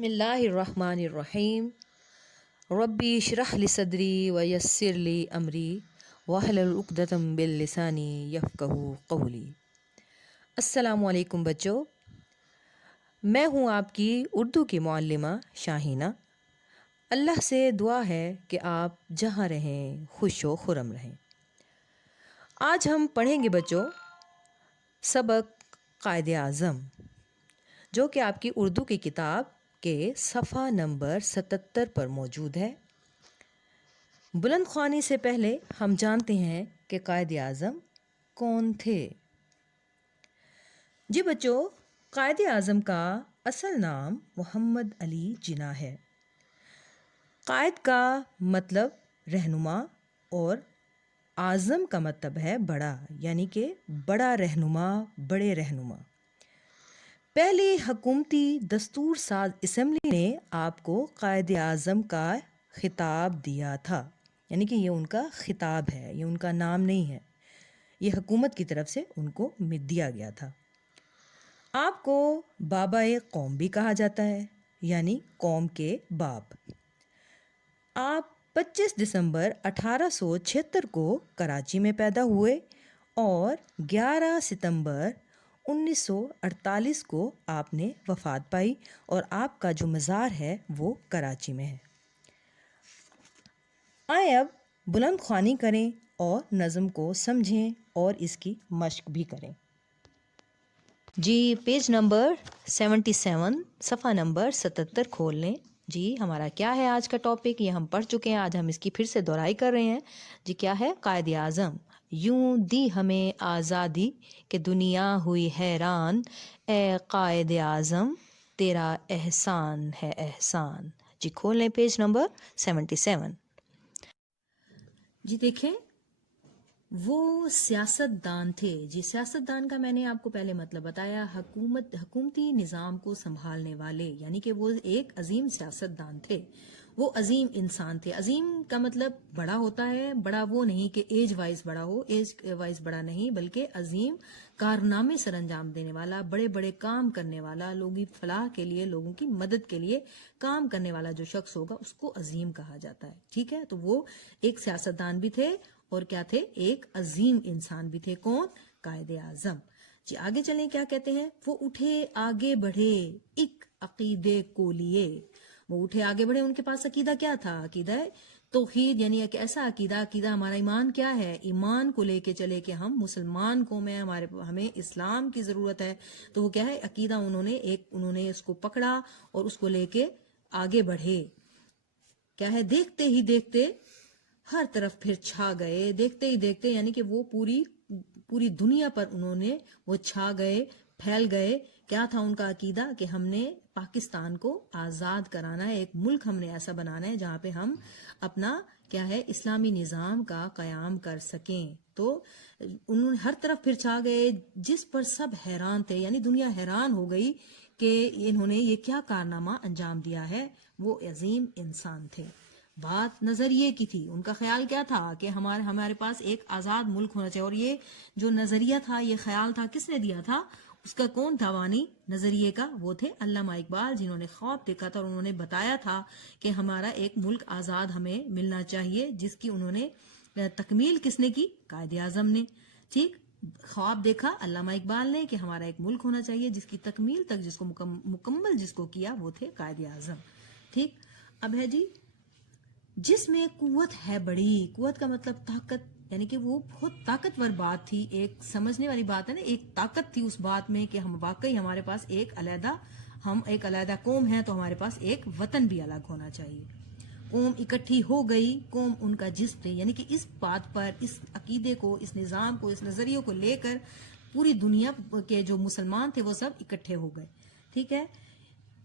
بسم اللہ الرحمن الرحیم ربی اشرح لی صدری ویسر لی امری واحلل عقدۃ من لسانی یفقہوا قولی۔ السلام علیکم بچوں، میں ہوں آپ کی اردو کی معلمہ شاہینہ۔ اللہ سے دعا ہے کہ آپ جہاں رہیں خوش و خرم رہیں۔ آج ہم پڑھیں گے بچوں سبق قائد اعظم، جو کہ آپ کی اردو کی کتاب کے صفحہ نمبر 77 پر موجود ہے۔ بلند خوانی سے پہلے ہم جانتے ہیں کہ قائد اعظم کون تھے۔ جی بچوں، قائد اعظم کا اصل نام محمد علی جناح ہے۔ قائد کا مطلب رہنما اور اعظم کا مطلب ہے بڑا، یعنی کہ بڑا رہنما، بڑے رہنما۔ پہلی حکومتی دستور ساز اسمبلی نے آپ کو قائد اعظم کا خطاب دیا تھا، یعنی کہ یہ ان کا خطاب ہے، یہ ان کا نام نہیں ہے، یہ حکومت کی طرف سے ان کو دیا گیا تھا۔ آپ کو بابا قوم بھی کہا جاتا ہے، یعنی قوم کے باپ۔ آپ 25 دسمبر 1876 کو کراچی میں پیدا ہوئے اور 11 ستمبر 1948 کو آپ نے وفات پائی، اور آپ کا جو مزار ہے وہ کراچی میں ہے۔ آئیں اب بلند خوانی کریں اور نظم کو سمجھیں اور اس کی مشق بھی کریں۔ جی پیج نمبر 77 صفحہ نمبر 77 کھول لیں۔ جی ہمارا کیا ہے آج کا ٹاپک، یہ ہم پڑھ چکے ہیں، آج ہم اس کی پھر سے دہرائی کر رہے ہیں۔ جی کیا ہے؟ قائد اعظم۔ یوں دی ہمیں آزادی کہ دنیا ہوئی حیران، اے قائد اعظم تیرا احسان ہے احسان۔ جی کھول لیں پیج نمبر 77۔ جی دیکھیں، وہ سیاست دان تھے۔ جی سیاست دان کا میں نے آپ کو پہلے مطلب بتایا، حکومتی نظام کو سنبھالنے والے، یعنی کہ وہ ایک عظیم سیاست دان تھے، وہ عظیم انسان تھے۔ عظیم کا مطلب بڑا ہوتا ہے، بڑا وہ نہیں کہ ایج وائز بڑا ہو، ایج وائز بڑا نہیں، بلکہ عظیم کارنامے سر انجام دینے والا، بڑے بڑے کام کرنے والا، لوگوں کی فلاح کے لیے، لوگوں کی مدد کے لیے کام کرنے والا جو شخص ہوگا اس کو عظیم کہا جاتا ہے۔ ٹھیک ہے، تو وہ ایک سیاست دان بھی تھے اور کیا تھے؟ ایک عظیم انسان بھی تھے۔ کون؟ قائد اعظم۔ جی آگے چلیں، کیا کہتے ہیں؟ وہ اٹھے آگے بڑھے ایک عقیدے کو لیے۔ وہ اٹھے آگے بڑھے، ان کے پاس عقیدہ کیا تھا؟ عقیدہ توحید، یعنی ایک ایسا عقیدہ ہمارا ایمان کیا ہے؟ ایمان کو لے کے چلے کہ ہم مسلمان قوم ہیں، ہمیں اسلام کی ضرورت ہے۔ تو وہ کیا ہے؟ عقیدہ انہوں نے اس کو پکڑا اور اس کو لے کے آگے بڑھے۔ کیا ہے؟ دیکھتے ہی دیکھتے ہر طرف پھر چھا گئے، دیکھتے ہی دیکھتے یعنی کہ وہ پوری دنیا پر انہوں نے وہ چھا گئے، پھیل گئے۔ کیا تھا ان کا عقیدہ؟ کہ ہم نے پاکستان کو آزاد کرانا ہے، ایک ملک ہم نے ایسا بنانا ہے جہاں پہ ہم اپنا کیا ہے اسلامی نظام کا قیام کر سکیں۔ تو انہوں نے ہر طرف پھر چھا گئے، جس پر سب حیران تھے، یعنی دنیا حیران ہو گئی کہ انہوں نے یہ کیا کارنامہ انجام دیا ہے۔ وہ عظیم انسان تھے۔ بات نظریے کی تھی، ان کا خیال کیا تھا؟ کہ ہمارے پاس ایک آزاد ملک ہونا چاہیے، اور یہ جو نظریہ تھا، یہ خیال تھا، کس نے دیا تھا؟ اس کا کون تھا بانی نظریے کا؟ وہ تھے علامہ اقبال، جنہوں نے خواب دیکھا تھا اور انہوں نے بتایا تھا کہ ہمارا ایک ملک آزاد ہمیں ملنا چاہیے، جس کی انہوں نے تکمیل کس نے کی؟ قائد اعظم نے۔ ٹھیک، خواب دیکھا علامہ اقبال نے کہ ہمارا ایک ملک ہونا چاہیے، جس کی تکمیل تک جس کو مکمل جس کو کیا وہ تھے قائد اعظم۔ ٹھیک، اب ہے جی جس میں قوت ہے بڑی، قوت کا مطلب طاقت، یعنی کہ وہ بہت طاقتور بات تھی، ایک سمجھنے والی بات ہے نا، ایک طاقت تھی اس بات میں کہ ہم واقعی ہمارے پاس ہم ایک علیحدہ قوم ہیں، تو ہمارے پاس ایک وطن بھی الگ ہونا چاہیے۔ قوم اکٹھی ہو گئی، قوم ان کا جسم تھے، یعنی کہ اس بات پر، اس عقیدے کو، اس نظام کو، اس نظریے کو لے کر پوری دنیا کے جو مسلمان تھے وہ سب اکٹھے ہو گئے۔ ٹھیک ہے،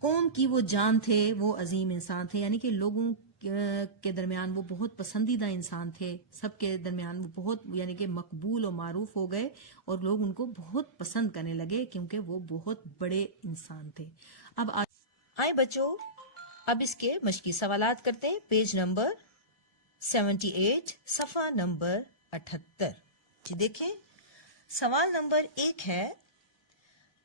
قوم کی وہ جان تھے، وہ عظیم انسان تھے، یعنی کہ لوگوں کے درمیان وہ بہت پسندیدہ انسان تھے، سب کے درمیان وہ بہت یعنی کہ مقبول و معروف ہو گئے، اور لوگ ان کو بہت پسند کرنے لگے کیونکہ وہ بہت بڑے انسان تھے۔ اب آئے بچوں، اب اس کے مشقی سوالات کرتے ہیں۔ پیج نمبر 78 صفحہ نمبر 78۔ جی دیکھیں، سوال نمبر 1 ہے،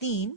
3,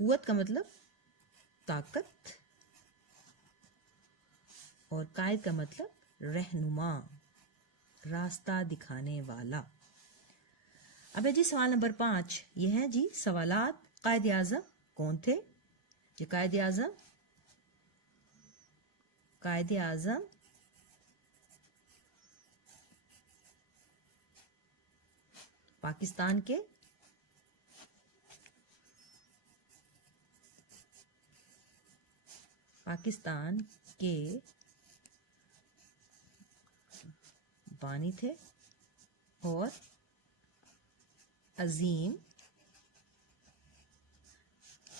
قوت کا مطلب طاقت اور قائد کا مطلب رہنما، راستہ دکھانے والا۔ اب ہے جی سوال نمبر 5، یہ ہے جی سوالات قائد اعظم کون تھے؟ جی قائد اعظم پاکستان کے بانی تھے اور عظیم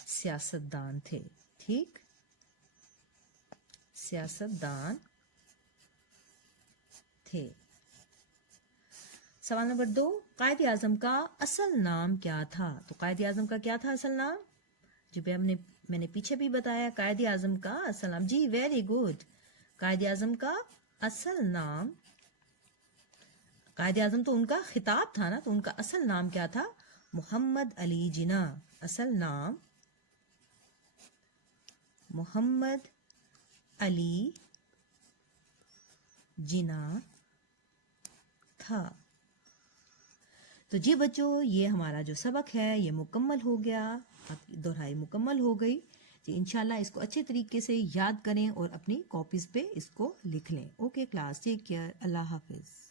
سیاستدان تھے۔ ٹھیک، سیاستدان تھے۔ سوال نمبر 2، قائد اعظم کا اصل نام کیا تھا؟ تو قائد اعظم کا کیا تھا اصل نام؟ جو میں نے پیچھے بھی بتایا، قائد اعظم کا اصل نام، جی ویری گڈ، قائد اعظم کا اصل نام، قائد اعظم تو ان کا خطاب تھا نا، تو ان کا اصل نام کیا تھا؟ محمد علی جناح۔ اصل نام محمد علی جناح تھا۔ تو جی بچوں، یہ ہمارا جو سبق ہے یہ مکمل ہو گیا، آپ کی دہرائی مکمل ہو گئی جی۔ انشاءاللہ اس کو اچھے طریقے سے یاد کریں اور اپنی کاپیز پہ اس کو لکھ لیں۔ اوکے کلاس، ٹیک کیئر، اللہ حافظ۔